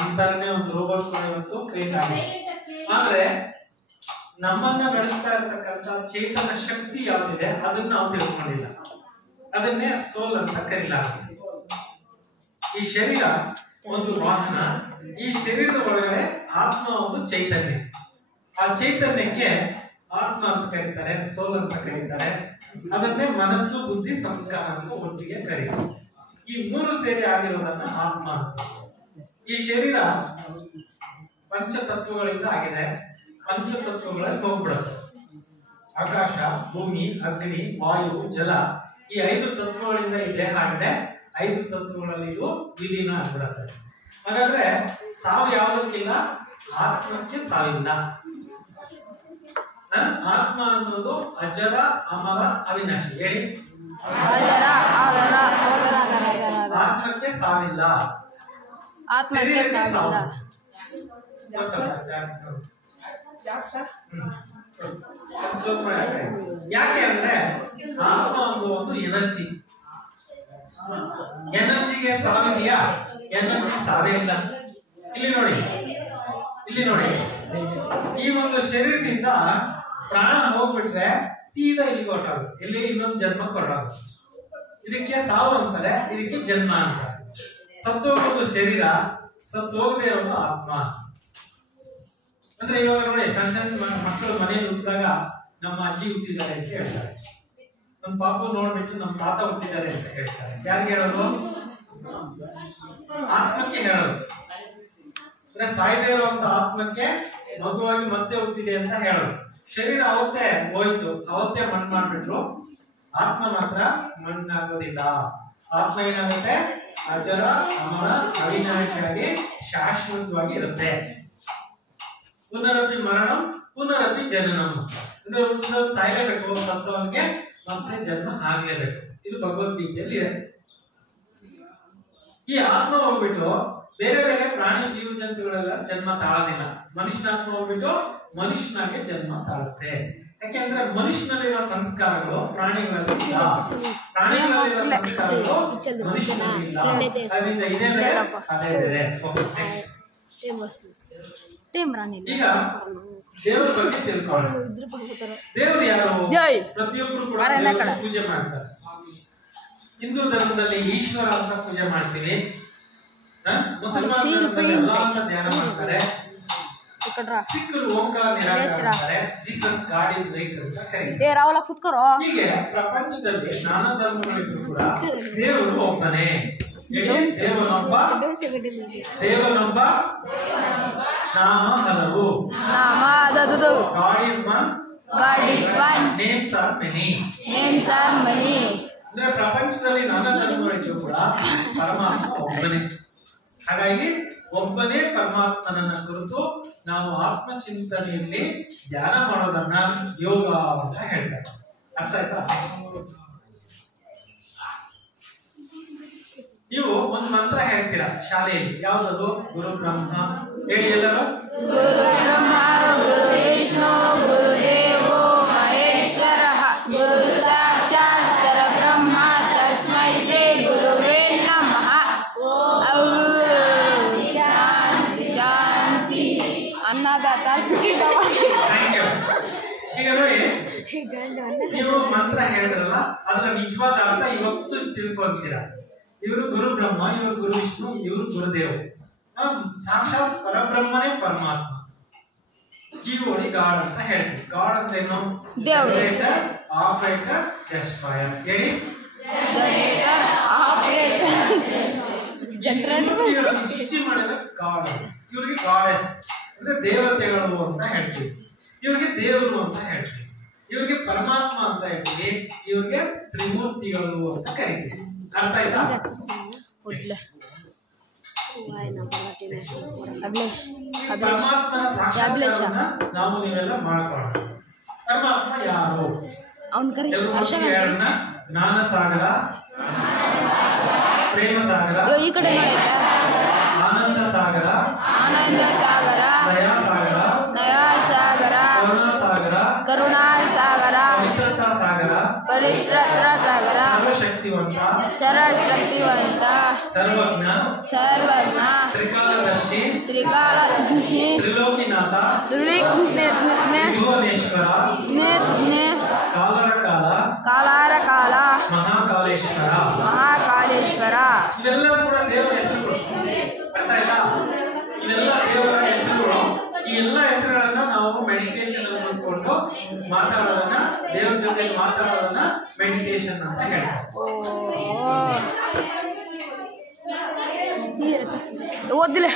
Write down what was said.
ಅಂತಾನೆ ಒಂದು ರೋಬೋಟ್ ಕೂಡ ಇವತ್ತು ಕ್ರಿಯೇಟ್ ಆಗಿದೆ. ಆದ್ರೆ ನಮ್ಮನ್ನ ನಡೆಸ್ತಾ ಇರ್ತಕ್ಕಂಥ ಚೇತನ ಶಕ್ತಿ ಯಾವ್ದಿದೆ ಅದನ್ನ ನಾವು ತಿಳ್ಕೊಂಡಿಲ್ಲ. ಅದನ್ನೇ ಸೋಲ್ ಅಂತ ಕರೀಲಾಗುತ್ತೆ. ಈ ಶರೀರ ಒಂದು ವಾಹನ. ಈ ಶರೀರದ ಒಳಗಡೆ ಆತ್ಮ ಒಂದು ಚೈತನ್ಯ. ಆ ಚೈತನ್ಯಕ್ಕೆ ಆತ್ಮ ಅಂತ ಕರೀತಾರೆ, ಸೋಲ್ ಅಂತ ಕರೀತಾರೆ. ಅದನ್ನೇ ಮನಸ್ಸು, ಬುದ್ಧಿ, ಸಂಸ್ಕಾರ ಅಂತ ಒಟ್ಟಿಗೆ ಕರೀತಾರೆ. ಈ ಮೂರು ಸೇರಿ ಆಗಿರೋದನ್ನ ಆತ್ಮ ಅಂತ. ಈ ಶರೀರ ಪಂಚತತ್ವಗಳಿಂದ ಆಗಿದೆ. ಪಂಚತತ್ವಗಳಲ್ಲಿ ಹೋಗ್ಬಿಡುತ್ತೆ. ಆಕಾಶ, ಭೂಮಿ, ಅಗ್ನಿ, ವಾಯು, ಜಲ, ಈ 5 ತತ್ವಗಳಿಂದ ಈ ದೇಹ ಆಗಿದೆ. 5 ತತ್ವಗಳಲ್ಲಿ ಇದು ವಿಲೀನ ಆಗ್ಬಿಡುತ್ತೆ. ಹಾಗಾದ್ರೆ ಸಾವು ಯಾವುದಕ್ಕಿಲ್ಲ? ಆತ್ಮಕ್ಕೆ ಸಾವಿಲ್ಲ. ಆತ್ಮ ಅನ್ನೋದು ಅಜರ, ಅಮರ, ಅವಿನಾಶಿ. ಹೇಳಿ, ಆತ್ಮಕ್ಕೆ ಸಾವಿಲ್ಲ. ಆತ್ಮಕ್ಕೆ ಸಾವಿಲ್ಲ. ಯಾಕೆ ಅಂದ್ರೆ ಆತ್ಮ ಒಂದು ಎನರ್ಜಿ. ಎನರ್ಜಿಗೆ ಸಾವಿದೆಯಾ? ಎನರ್ಜಿ ಸಾವೇ ಇಲ್ಲ. ಇಲ್ಲಿ ನೋಡಿ, ಈ ಒಂದು ಶರೀರದಿಂದ ಪ್ರಾಣ ಹೋಗ್ಬಿಟ್ರೆ ಸೀದಾ ಇಲ್ಲಿ ಹೊರಟಾಗುತ್ತೆ. ಇಲ್ಲಿ ಇನ್ನೊಂದು ಜನ್ಮ ಕೊಡೋದು. ಇದಕ್ಕೆ ಸಾವು ಅಂತಾರೆ, ಇದಕ್ಕೆ ಜನ್ಮ ಅಂತಾರೆ. ಸತ್ತೋಗೋದು ಶರೀರ, ಸತ್ತೋಗದೆ ಇರೋದು ಆತ್ಮ. ಅಂದ್ರೆ ಇವಾಗ ನೋಡಿ, ಸಣ್ಣ ಸಣ್ಣ ಮಕ್ಕಳು ಮನೆಯಲ್ಲಿ ಹುಟ್ಟಿದಾಗ ನಮ್ಮ ಅಜ್ಜಿ ಹುಟ್ಟಿದ್ದಾರೆ ಅಂತ ಹೇಳ್ತಾರೆ. ನಮ್ಮ ಪಾಪು ನೋಡ್ಬಿಟ್ಟು ನಮ್ಮ ತಾತ ಹುಟ್ಟಿದ್ದಾರೆ ಅಂತ ಹೇಳ್ತಾರೆ. ಯಾರಿಗೆ ಹೇಳೋದು? ಆತ್ಮಕ್ಕೆ ಹೇಳೋದು. ಅಂದ್ರೆ ಸಾಯ್ದೇ ಇರುವಂತ ಆತ್ಮಕ್ಕೆ ಮಗುವಾಗಿ ಮತ್ತೆ ಹುಟ್ಟಿದೆ ಅಂತ ಹೇಳೋದು. ಶರೀರ ಅವತ್ತೇ ಹೋಯ್ತು, ಅವತ್ತೇ ಮಣ್ಣು ಮಾಡ್ಬಿಟ್ರು. ಆತ್ಮ ಮಾತ್ರ ಮಣ್ಣಾಗೋದಿಲ್ಲ. ಆತ್ಮ ಏನಾಗುತ್ತೆ? ಅಜರ, ಅಮರ, ಅವಿನಾಶಿಯಾಗಿ ಶಾಶ್ವತವಾಗಿ ಇರುತ್ತೆ. ಪುನರಪಿ ಮರಣಂ ಪುನರಪಿ ಜನನಂ. ಅಂದ್ರೆ ಹುಟ್ಟಿದವ್ರು ಸಾಯಲೇಬೇಕು, ಸತ್ತವನಿಗೆ ಮತ್ತೆ ಜನ್ಮ ಆಗ್ಲೇಬೇಕು. ಇದು ಭಗವದ್ಗೀತೆಯಲ್ಲಿ ಇದೆ. ಈ ಆತ್ಮ ಹೋಗ್ಬಿಟ್ಟು ಬೇರೆ ಬೇರೆ ಪ್ರಾಣಿ, ಜೀವ ಜಂತುಗಳೆಲ್ಲ ಜನ್ಮ ತಾಳೋದಿಲ್ಲ. ಮನುಷ್ಯನಾತ್ಮ ಹೋಗ್ಬಿಟ್ಟು ಮನುಷ್ಯನಾಗೆ ಜನ್ಮ ತಾಳುತ್ತೆ. ಯಾಕೆಂದ್ರೆ ಮನುಷ್ಯನಲ್ಲಿರುವ ಸಂಸ್ಕಾರಗಳು ಪ್ರಾಣಿಗಳಲ್ಲಿಲ್ಲ. ಪ್ರಾಣಿಗಳಲ್ಲಿರುವ ಸಂಸ್ಕಾರಗಳು ಮನುಷ್ಯನಲ್ಲಿಲ್ಲ. ಅದರಿಂದ ಇದೇ ಬೇರೆ, ಅದೇ ಬೇರೆ. ಈಗ ದೇವರ ಬಗ್ಗೆ ತಿಳ್ಕೊಳ್ಳೋಣ. ದೇವರು ಯಾರು? ಪ್ರತಿಯೊಬ್ಬರು ಕೂಡ ಪೂಜೆ ಮಾಡ್ತಾರೆ. ಹಿಂದೂ ಧರ್ಮದಲ್ಲಿ ಈಶ್ವರ ಅಂತ ಪೂಜೆ ಮಾಡ್ತೀವಿ. ಮುಸಲ್ಮಾನ ಧರ್ಮದಲ್ಲಿ ಅಲ್ಲಾಹ್ ಅಂತ ಧ್ಯಾನ ಮಾಡ್ತಾರೆ. ಸಿಖ್ಖರು ಓಂಕಾರ ನಿರಾಕಾರ ಮಾಡ್ತಾರೆ. ಜೀಸಸ್ ಗಾಡ್ ಇಸ್ ರೈಟ್ ಅಂತ ಕರೀತಾರೆ. ಹೀಗೆ ಪ್ರಪಂಚದಲ್ಲಿ ನಾನಾ ಧರ್ಮಗಳಿದ್ರು ಕೂಡ ದೇವರು ಒಬ್ಬನೇ. ದೇವನೊಬ್ಬ, ನಾಮ ಹಲವು. God is one. Names are many. ಅಂದ್ರೆ ಪ್ರಪಂಚದಲ್ಲಿ ನಾನಾ ಧರ್ಮಗಳಿದ್ರು ಕೂಡ ಪರಮಾತ್ಮ ಒಬ್ಬನೇ. ಹಾಗಾಗಿ ಒಬ್ಬನೇ ಪರಮಾತ್ಮನನ್ನ ಕುರಿತು ನಾವು ಆತ್ಮಚಿಂತನೆಯಲ್ಲಿ ಧ್ಯಾನ ಮಾಡೋದನ್ನ ಯೋಗ ಅಂತ ಹೇಳ್ತಾರೆ. ಅರ್ಥ ಆಯ್ತಾ? ನೀವು ಒಂದು ಮಂತ್ರ ಹೇಳ್ತೀರಾ ಶಾಲೆಯಲ್ಲಿ. ಯಾವ್ದದು? ಗುರು ಬ್ರಹ್ಮ. ಹೇಳಿ ಎಲ್ಲರೂ. ಗುರು ಬ್ರಹ್ಮ ಗುರು ವಿಷ್ಣು ಗುರು ದೇವೋ ಮಹೇಶ್ವರಃ ಗುರು ಸಾಕ್ಷಾತ್ ಪರಬ್ರಹ್ಮ ತಸ್ಮೈ ಶ್ರೀ ಗುರುವೇ ನಮಃ. ಶಾಂತಿ ಶಾಂತಿ. ಅನ್ನದಾತ ಸುಖಿದವ. ಈಗ ನೋಡಿ, ನೀವು ಮಂತ್ರ ಹೇಳಿದ್ರಲ್ಲ, ಅದರ ನಿಜವಾದ ಅರ್ಥ ಇವತ್ತು ತಿಳ್ಕೊಳ್ತೀರಾ. ಇವರು ಗುರು ಬ್ರಹ್ಮ, ಇವರು ಗುರು ವಿಷ್ಣು, ಇವರು ಗುರುದೇವ್. ಸಾಕ್ಷಾತ್ ಪರಬ್ರಹ್ಮನೇ ಪರಮಾತ್ಮ. ಜೀವೋಡಿ ಗಾಡ್ ಅಂತ ಹೇಳ್ತೀವಿ. ಗಾಡ್ ಅಂದ್ರೆ ಏನು? Generator, operator, destroyer. ಹೇಳಿ. ಸೃಷ್ಟಿ ಮಾಡಿದ ಗಾಡ್. ಇವ್ರಿಗೆ ಗಾಡೆಸ್ ಅಂದ್ರೆ ದೇವತೆಗಳು ಅಂತ ಹೇಳ್ತೀವಿ. ಇವ್ರಿಗೆ ದೇವರು ಅಂತ ಹೇಳ್ತೀವಿ. ಇವ್ರಿಗೆ ಪರಮಾತ್ಮ ಅಂತ ಹೇಳ್ತೀವಿ. ಇವ್ರಿಗೆ ತ್ರಿಮೂರ್ತಿಗಳು ಅಂತ ಕರಿತೀವಿ. ಅರ್ಥ ಆಯ್ತಾ? ಪರಮಾತ್ಮನ ಸಾಕ್ಷಾತ್ಕಾರವನ್ನ ನಾವು ನೀವೆಲ್ಲ ಮಾಡ್ಕೊಳ್ಳೋಣ. ಪರಮಾತ್ಮ ಯಾರು? ಜ್ಞಾನ ಸಾಗರ, ಪ್ರೇಮ ಸಾಗರ, ಆನಂದ ಸಾಗರ, ದಯಾ ಸಾಗರ, ಕರುಣಾ ಸಾಗರ, ಪವಿತ್ರತಾ ಸಾಗರ, ಸರ್ವಶಕ್ತಿವಂತ, ಸರ್ವಜ್ಞ, ತ್ರಿಕಾಲದರ್ಶಿ, ತ್ರಿಕಾಲ ತ್ರಿಲೋಕಿನಾಥ ತ್ರಿಭುವನೇಶ್ವರ ಕಾಲರ ಕಾಲ ಕಾಲಾರ ಕಾಲ ಮಹಾಕಾಲೇಶ್ವರ ಇವೆಲ್ಲ ಕೂಡ ದೇವರ ಹೆಸರುಗಳು. ಅರ್ಥ ಆಯ್ತಾ? ಇವೆಲ್ಲ ದೇವರ ಹೆಸರುಗಳು. ಈ ಎಲ್ಲ ಹೆಸರುಗಳನ್ನ ನಾವು ಮೆಡಿಟೇಷನ್ ಅಲ್ಲಿ ಕೂತ್ಕೊಂಡು ಮಾತಾಡೋದನ್ನ, ದೇವ್ರ ಜೊತೆ ಮಾತಾಡೋದನ್ನ ಮೆಡಿಟೇಷನ್ ಅಂತ ಹೇಳ್ತಾರೆ. ಓದಿಲ್ಲ